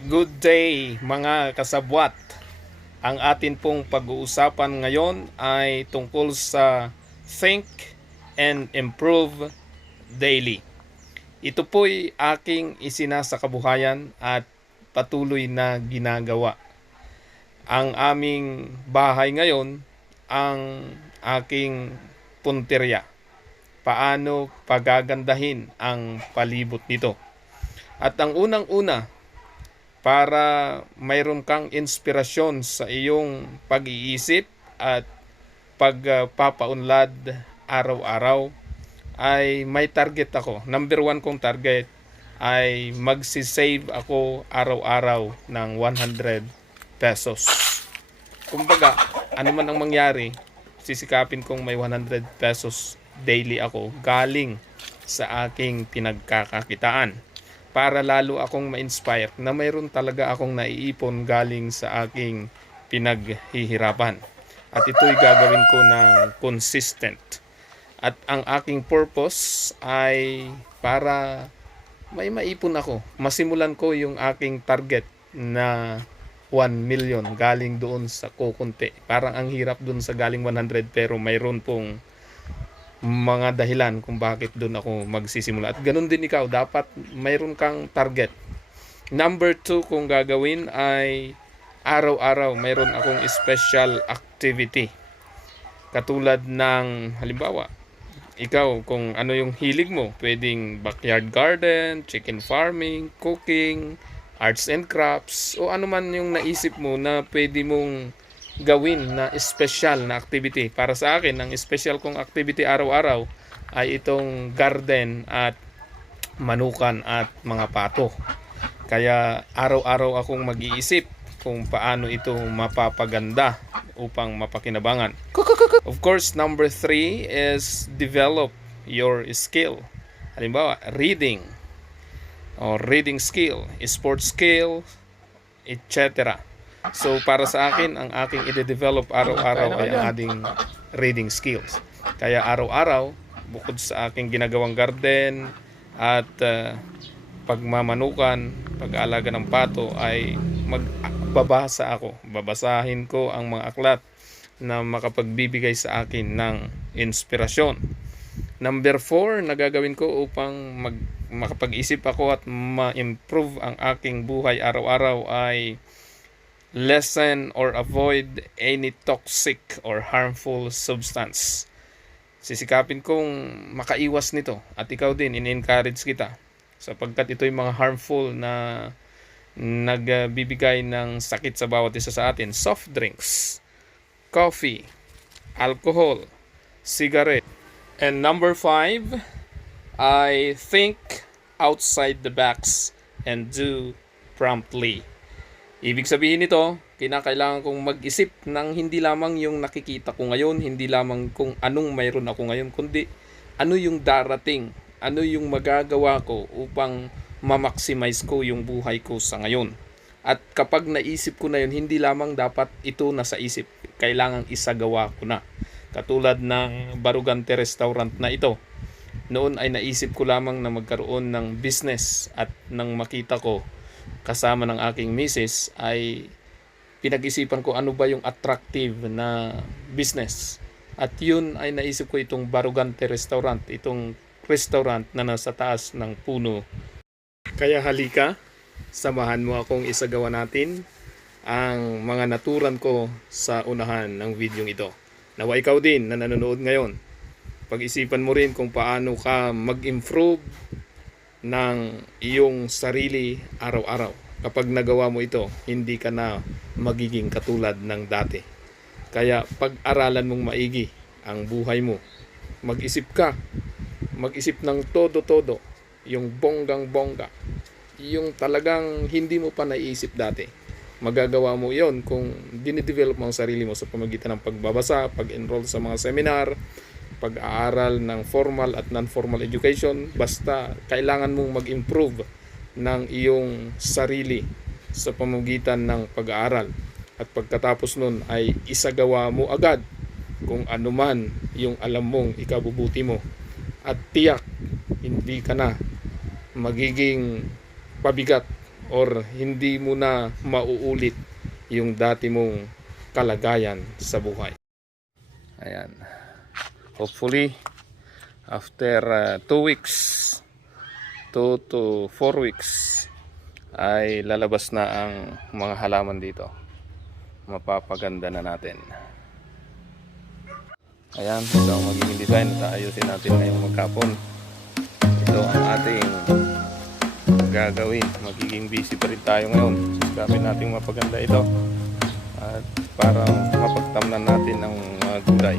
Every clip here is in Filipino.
Good day mga kasabwat. Ang atin pong pag-uusapan ngayon ay tungkol sa Think and Improve Daily. Ito po'y aking isinasakabuhayan at patuloy na ginagawa. Ang aming bahay ngayon ang aking punterya. Paano pagagandahin ang palibot nito? At ang unang-una, para mayroon kang inspirasyon sa iyong pag-iisip at pagpapaunlad araw-araw, ay may target ako. Number one kong target ay magsisave ako araw-araw ng 100 pesos. Kumbaga, ano man ang mangyari, sisikapin kong may 100 pesos daily ako galing sa aking pinagkakakitaan, para lalo akong ma-inspire na mayroon talaga akong naiipon galing sa aking pinaghihirapan. At ito'y gagawin ko ng consistent. At ang aking purpose ay para may maipon ako. Masimulan ko yung aking target na 1 million galing doon sa kukunti. Parang ang hirap doon sa galing 100, pero mayroon pong mga dahilan kung bakit doon ako magsisimula. At ganun din ikaw, dapat mayroon kang target. Number 2 kung gagawin ay araw-araw mayroon akong special activity. Katulad ng halimbawa, ikaw kung ano yung hilig mo, pwedeng backyard garden, chicken farming, cooking, arts and crafts, o ano man yung naisip mo na pwede mong gawin na special na activity. Para sa akin, ang special kong activity araw-araw ay itong garden at manukan at mga pato. Kaya araw-araw akong mag-iisip kung paano ito mapapaganda upang mapakinabangan. Of course, number 3 is develop your skill. Halimbawa, reading or reading skill, sports skill, etc. So para sa akin, ang aking i-develop araw-araw ay ang ating reading skills. Kaya araw-araw, bukod sa aking ginagawang garden at pagmamanukan, pag-aalaga ng pato, ay magbabasa ako. Babasahin ko ang mga aklat na makapagbibigay sa akin ng inspirasyon. Number 4 na gagawin ko upang makapag-isip ako at ma-improve ang aking buhay araw-araw ay lessen or avoid any toxic or harmful substance. Sisikapin kong makaiwas nito, at ikaw din, in-encourage kita, sapagkat ito'y mga harmful na nagbibigay ng sakit sa bawat isa sa atin. Soft drinks, coffee, alcohol, cigarette. And number 5, I think outside the box and do promptly. Ibig sabihin nito, kinakailangan kong mag-isip ng hindi lamang yung nakikita ko ngayon, hindi lamang kung anong mayroon ako ngayon, kundi ano yung darating, ano yung magagawa ko upang ma-maximize ko yung buhay ko sa ngayon. At kapag naisip ko na yun, hindi lamang dapat ito nasa isip, kailangang isagawa ko na. Katulad ng Barugante Restaurant na ito. Noon ay naisip ko lamang na magkaroon ng business, at nang makita ko kasama ng aking misis, ay pinag-isipan ko ano ba yung attractive na business. At yun ay naisip ko itong Barugante Restaurant, itong restaurant na nasa taas ng puno. Kaya halika, samahan mo akong isagawa natin ang mga naturan ko sa unahan ng video ito. Nawa ikaw din na nanonood ngayon, pag-isipan mo rin kung paano ka mag-improve ng iyong sarili araw-araw. Kapag nagawa mo ito, hindi ka na magiging katulad ng dati. Kaya pag-aralan mong maigi ang buhay mo. Mag-isip ka. Mag-isip ng todo-todo. Yung bonggang-bongga. Yung talagang hindi mo pa naiisip dati. Magagawa mo yon kung dinidevelop mo ang sarili mo sa pamagitan ng pagbabasa, pag-enroll sa mga seminar, pag-aaral ng formal at non-formal education. Basta kailangan mong mag-improve ng iyong sarili sa pamamagitan ng pag-aaral. At pagkatapos nun ay isagawa mo agad kung ano man yung alam mong ikabubuti mo. At tiyak, hindi ka na magiging pabigat or hindi mo na mauulit yung dati mong kalagayan sa buhay. Ayan. Hopefully, after 2 weeks, 2 to 4 weeks, ay lalabas na ang mga halaman dito. Mapapaganda na natin. Ayan, ito ang magiging design at ayusin natin ngayong magkapon. Ito ang ating gagawin. Magiging busy pa rin tayo ngayon. Sisikapin natin mapaganda ito at para mapagtamnan natin ang mga gulay.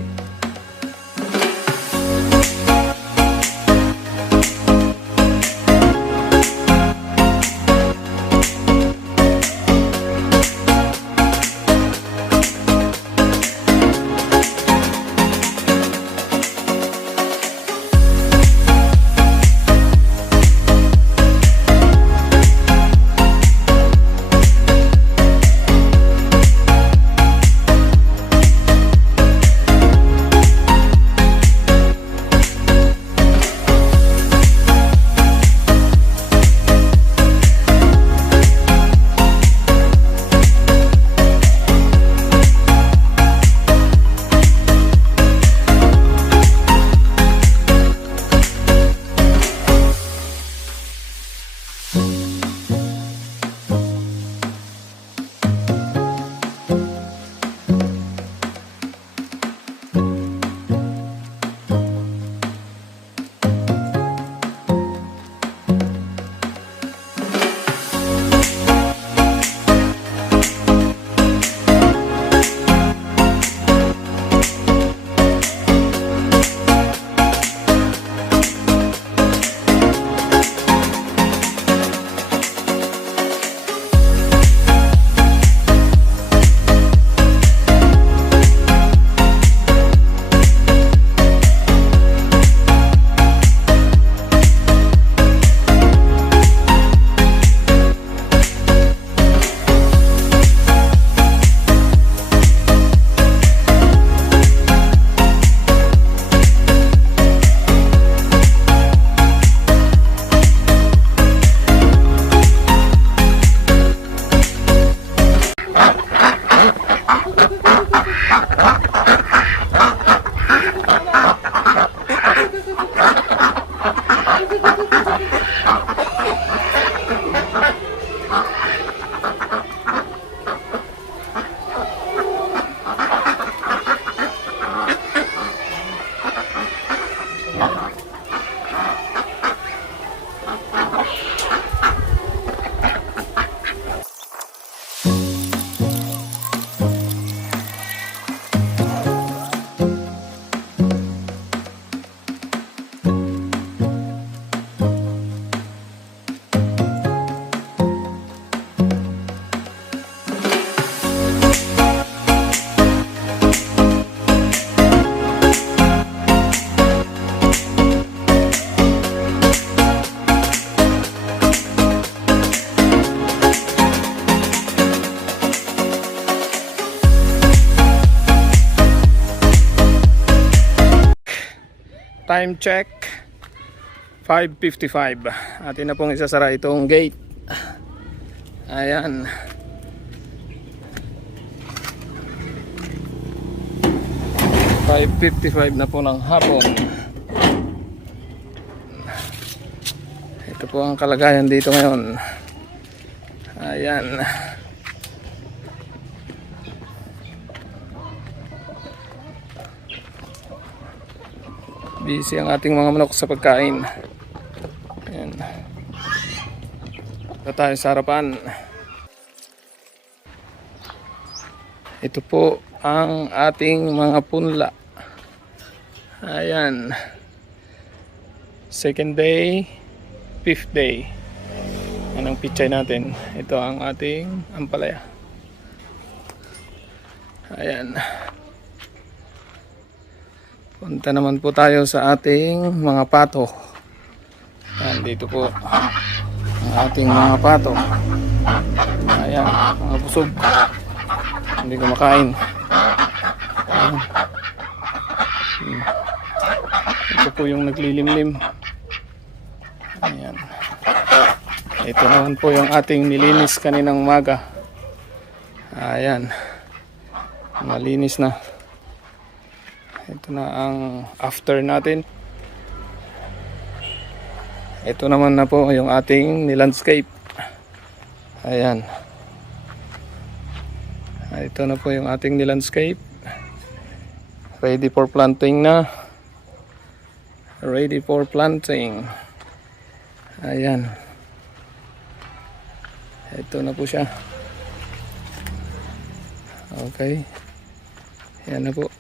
Time check 5:55. Atin na pong isasara itong gate. Ayan. (5:55) na po ng hapon. Ito po ang kalagayan dito ngayon. Ayan. Busy ang ating mga manok sa pagkain. Ayan. Ito tayo sa harapan. Ito po ang ating mga punla. Ayan. Second day, fifth day. Yan ang pichay natin. Ito ang ating ampalaya. Ayan. Punta naman po tayo sa ating mga pato. Ayan, dito po ang ating mga pato. Ayan, mga busog. Hindi kumakain. Ayan. Ito po yung naglilimlim. Ayan. Ito naman po yung ating nilinis kaninang umaga. Ayan. Malinis na. Ito na ang after natin. Ito naman na po yung ating nilandscape. Ayan. Ito na po yung ating nilandscape. Ready for planting na. Ready for planting. Ayan. Ito na po siya. Okay. Ayan na po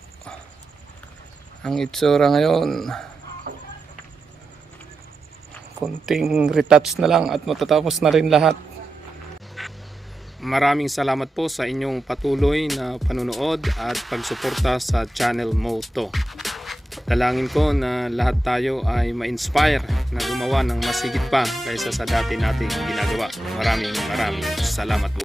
ang itsura ngayon. Kunting retouch na lang at matatapos na rin lahat. Maraming salamat po sa inyong patuloy na panunood at pagsuporta sa channel mo to. Dalangin ko na lahat tayo ay ma-inspire na gumawa ng mas higit pa kaysa sa dati nating ginagawa. Maraming salamat po.